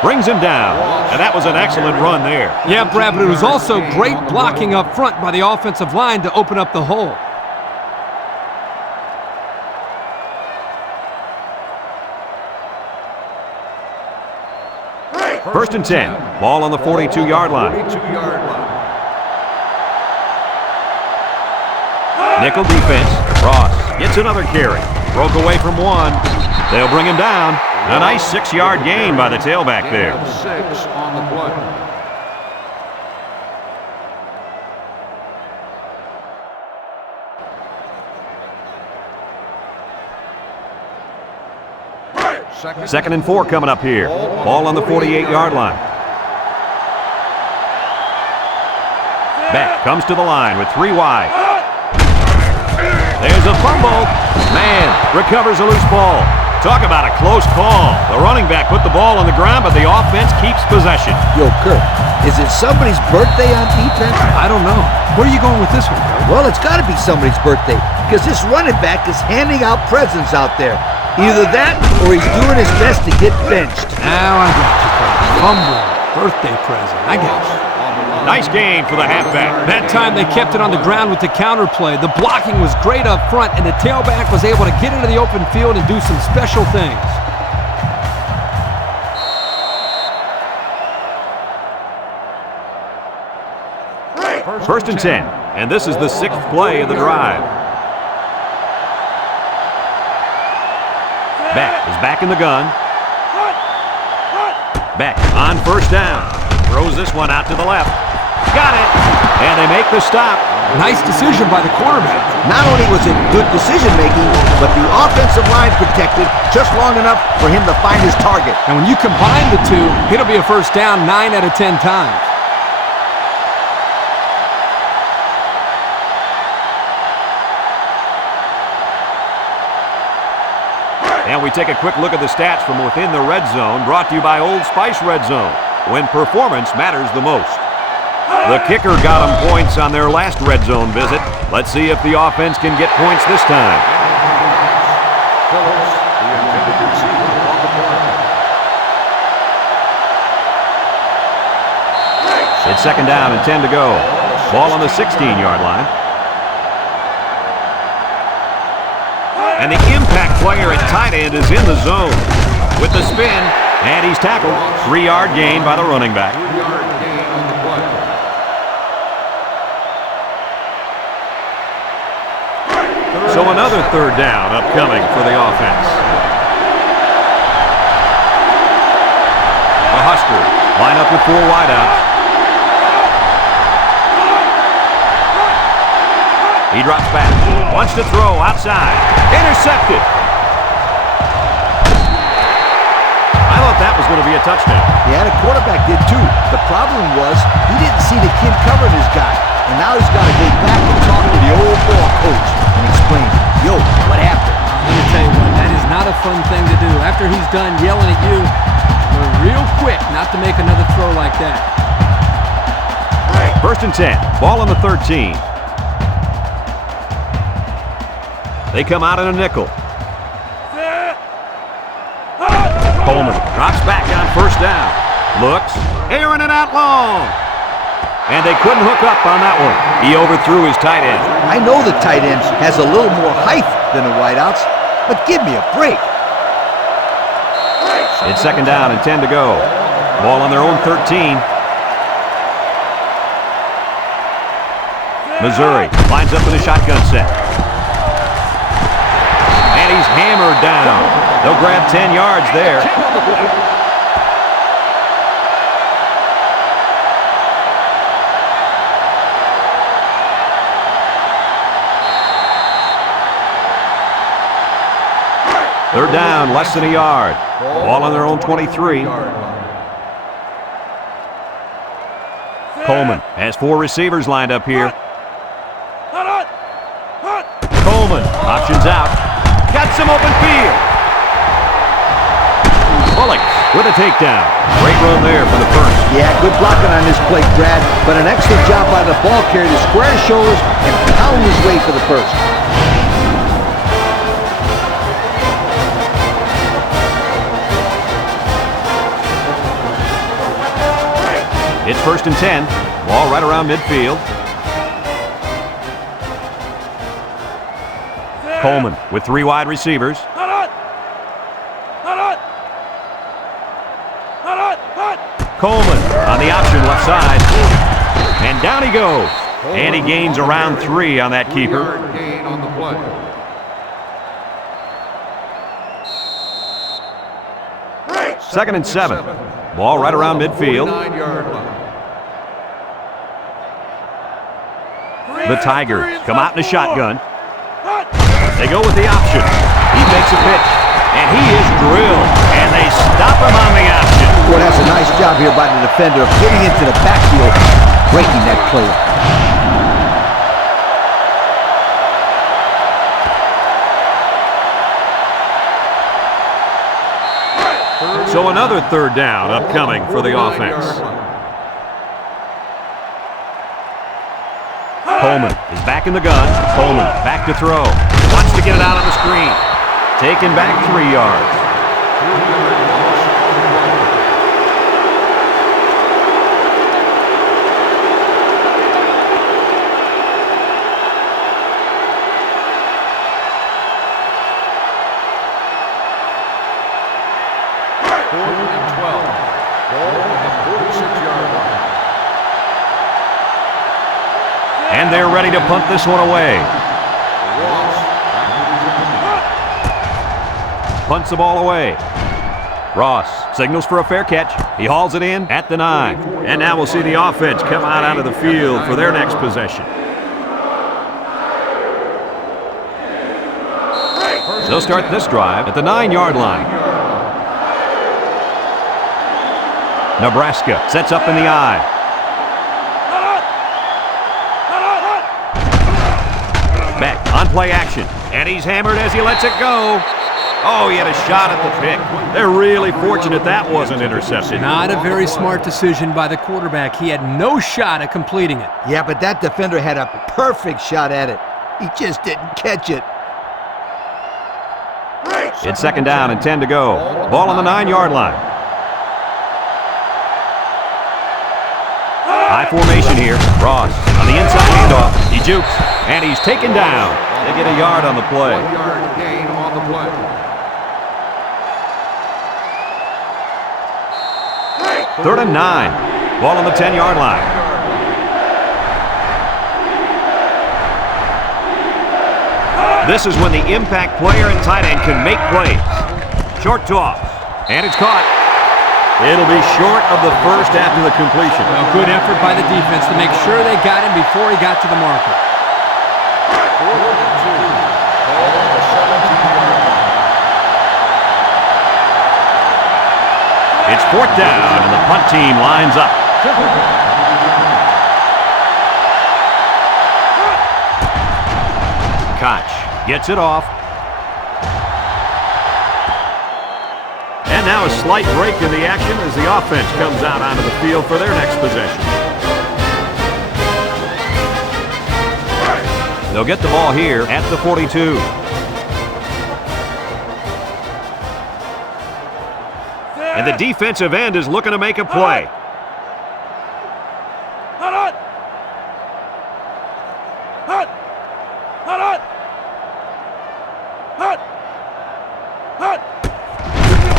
Brings him down, and that was an excellent run there. Yeah, Brad, but it was also great blocking up front by the offensive line to open up the hole. First and 10. Ball on the 42-yard line. 42-yard line. Nickel defense. Ross gets another carry. Broke away from one. They'll bring him down. A nice 6-yard gain by the tailback there. Gain of 6 on the play. Second and 4 coming up here. Ball on the 48-yard line. Beck comes to the line with 3 wide. There's a fumble. Man, recovers a loose ball. Talk about a close call. The running back put the ball on the ground, but the offense keeps possession. Yo, Kurt, is it somebody's birthday on defense? I don't know. Where are you going with this one, Kurt? Well, it's got to be somebody's birthday because this running back is handing out presents out there. Either that or he's doing his best to get benched. Now I got you, Kurt. Fumble. Birthday present. I got you. Nice gain for the halfback. That time they kept it on the ground with the counter play. The blocking was great up front, and the tailback was able to get into the open field and do some special things. First and 10, and this is the 6th play of the drive. Beck is back in the gun. Beck on first down. Throws this one out to the left. Got it. And they make the stop. Nice decision by the quarterback. Not only was it good decision-making, but the offensive line protected just long enough for him to find his target. And when you combine the two, it'll be a first down 9 out of 10 times. And we take a quick look at the stats from within the red zone, brought to you by Old Spice Red Zone, when performance matters the most. The kicker got them points on their last red zone visit. Let's see if the offense can get points this time. Phillips, the intended receiver on the play. It's second down and 10 to go. Ball on the 16-yard line. And the impact player at tight end is in the zone. With the spin, and he's tackled. 3-yard gain by the running back. 3-yard gain on the play. So another third down upcoming for the offense. The Huskers line up with 4 wideouts. He drops back. Wants to throw outside. Intercepted. I thought that was going to be a touchdown. Yeah, the quarterback did too. The problem was he didn't see the kid covering his guy. And now he's got to go back and talk to the old ball coach and explain, yo, what happened? Let me tell you what, that is not a fun thing to do. After he's done yelling at you, we're real quick not to make another throw like that. First and 10. Ball on the 13. They come out in a nickel. Coleman drops back on first down. Looks, airing it out long. And they couldn't hook up on that one. He overthrew his tight end. I know the tight end has a little more height than the wideouts, but give me a break. It's second down and 10 to go. Ball on their own 13. Missouri lines up in a shotgun set. And he's hammered down. They'll grab 10 yards there. They're down less than a yard. Ball on their own 23. Coleman has 4 receivers lined up here. Coleman options out. Got some open field. Bullock with a takedown. Great run there for the first. Yeah, good blocking on this play, Brad, but an excellent job by the ball carrier to square his shoulders and pound his way for the first. It's first and 10. Ball right around midfield. Coleman with 3 wide receivers. Coleman on the option left side. And down he goes. And he gains around 3 on that keeper. 3-yard gain on the play. Second and 7. Ball right around midfield. 49-yard line. The Tigers come out in a shotgun. They go with the option. He makes a pitch. And he is drilled. And they stop him on the option. Well, that's a nice job here by the defender of getting into the backfield, breaking that play up. So another third down upcoming for the offense. Coleman is back in the gun. Coleman back to throw. Wants to get it out on the screen. Taken back 3 yards. And they're ready to punt this one away. Punts the ball away. Ross signals for a fair catch. He hauls it in at the 9. And now we'll see the offense come out onto the field for their next possession. They'll start this drive at the 9-yard line. Nebraska sets up in the I. Beck on play action, and he's hammered as he lets it go. Oh, he had a shot at the pick. They're really fortunate that wasn't intercepted. Not a very smart decision by the quarterback. He had no shot at completing it. Yeah, but that defender had a perfect shot at it. He just didn't catch it. It's second down and 10 to go. Ball on the 9-yard line. High formation here. Ross on the inside handoff. He jukes, and he's taken down. They get a yard on the play. 1-yard gain on the play. Third and 9. Ball on the 10-yard line. This is when the impact player and tight end can make plays. Short toss, and it's caught. It'll be short of the first after the completion. Well, good effort by the defense to make sure they got him before he got to the marker. It's fourth down, and the punt team lines up. Koch gets it off. And now a slight break in the action as the offense comes out onto the field for their next possession. They'll get the ball here at the 42. And the defensive end is looking to make a play.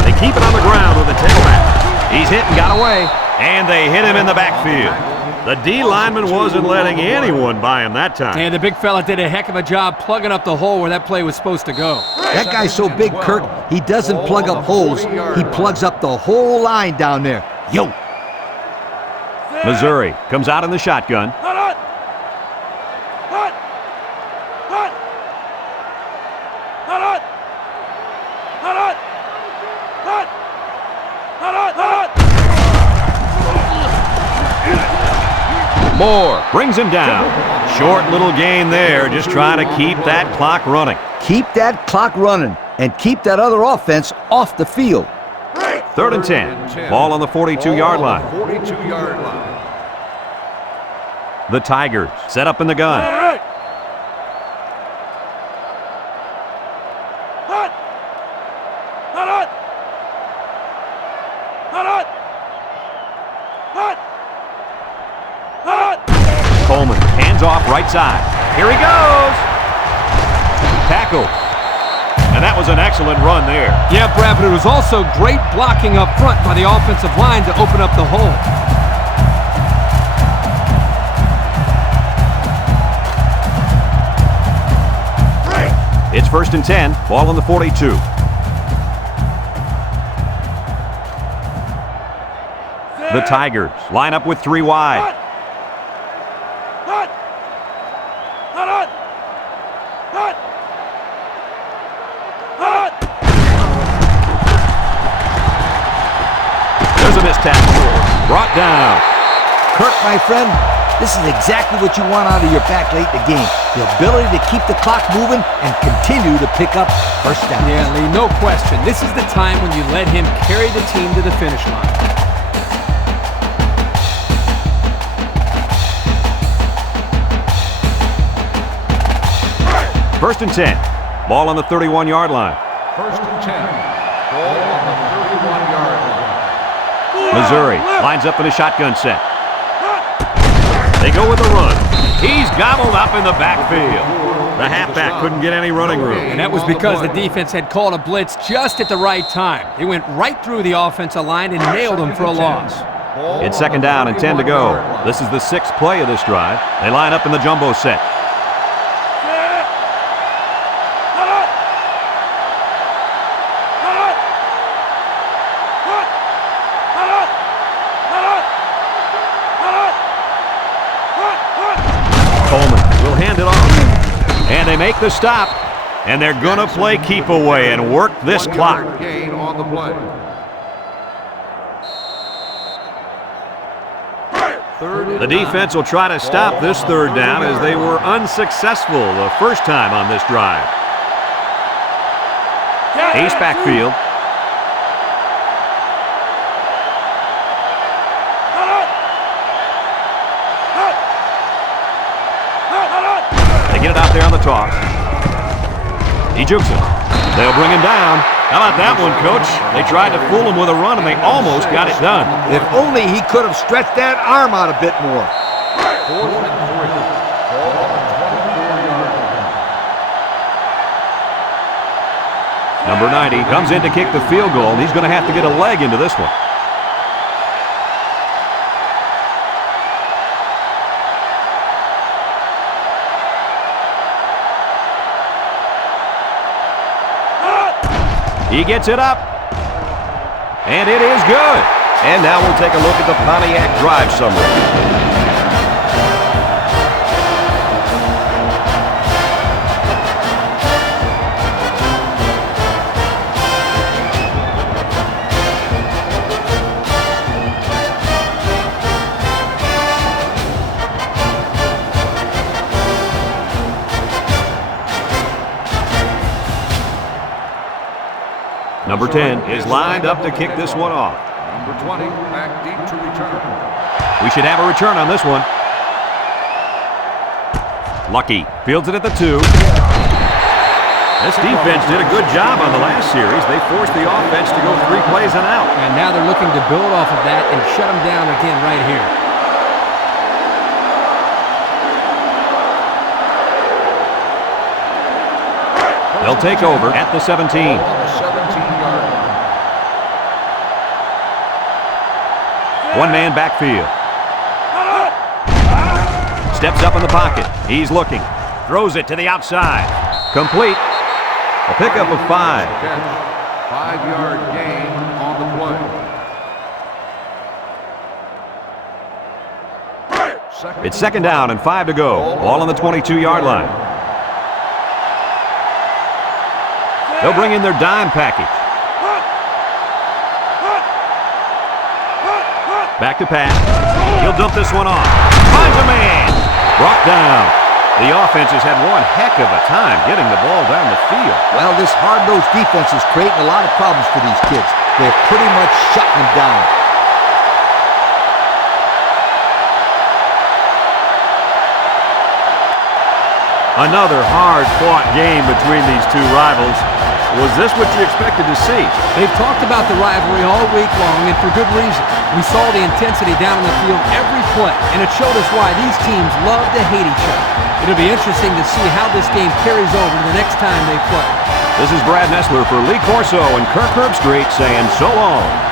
They keep it on the ground with the tailback. He's hit and got away, and they hit him in the backfield. The D lineman wasn't letting anyone by him that time. And the big fella did a heck of a job plugging up the hole where that play was supposed to go. That guy's so big, Kirk, he doesn't plug up holes. He plugs up the whole line down there. Yo! Missouri comes out in the shotgun. Moore brings him down. Short little gain there, just trying to keep that clock running. Keep that clock running and keep that other offense off the field. Third and 10. Ball on the 42-yard line. 42-yard line. The Tigers set up in the gun. Coleman hands off right side. Here he goes. Tackle. And that was an excellent run there. Yeah, Brad, but it was also great blocking up front by the offensive line to open up the hole. It's 1st and 10, ball on the 42. The Tigers line up with 3 wide. There's a missed tackle. Brought down. Kirk, my friend, this is exactly what you want out of your back late in the game. The ability to keep the clock moving and continue to pick up first down. Yeah, Lee, no question. This is the time when you let him carry the team to the finish line. 1st and 10. Ball on the 31-yard line. 1st and 10. Ball on the 31-yard line. Missouri lines up in a shotgun set. They go with a run. He's gobbled up in the backfield. The halfback couldn't get any running room. And that was because the defense had called a blitz just at the right time. They went right through the offensive line and nailed him for a loss. It's 2nd down and 10 to go. This is the 6th play of this drive. They line up in the jumbo set. And they make the stop, and they're going to play keep away and work this clock. Gain on the play. The defense will try to stop this 3rd down as they were unsuccessful the first time on this drive. Ace backfield. Get it out there on the toss. He jukes it. They'll bring him down. How about that one, Coach? They tried to fool him with a run, and they almost got it done. If only he could have stretched that arm out a bit more. 4th and 3. Ball on the 24-yard line. Number 90 comes in to kick the field goal, and he's going to have to get a leg into this one. He gets it up, and it is good. And now we'll take a look at the Pontiac drive summary. Number 10 is lined up to kick this one off. Number 20 back deep to return. We should have a return on this one. Lucky fields it at the 2. This defense did a good job on the last series. They forced the offense to go 3 plays and out. And now they're looking to build off of that and shut them down again right here. They'll take over at the 17. On the 17-yard line. One-man backfield. Steps up in the pocket. He's looking. Throws it to the outside. Complete. A pickup of 5. 5-yard gain on the play. It's 2nd down and 5 to go. Ball on the 22-yard line. They'll bring in their dime package. Back to pass. He'll dump this one off. Finds a man. Brought down. The offense has had one heck of a time getting the ball down the field. Well, this hard-nosed defense is creating a lot of problems for these kids. They're pretty much shutting them down. Another hard-fought game between these two rivals. Was this what you expected to see? They've talked about the rivalry all week long, and for good reason. We saw the intensity down on the field every play, and it showed us why these teams love to hate each other. It'll be interesting to see how this game carries over the next time they play. This is Brad Nessler for Lee Corso and Kirk Herbstreit saying so long.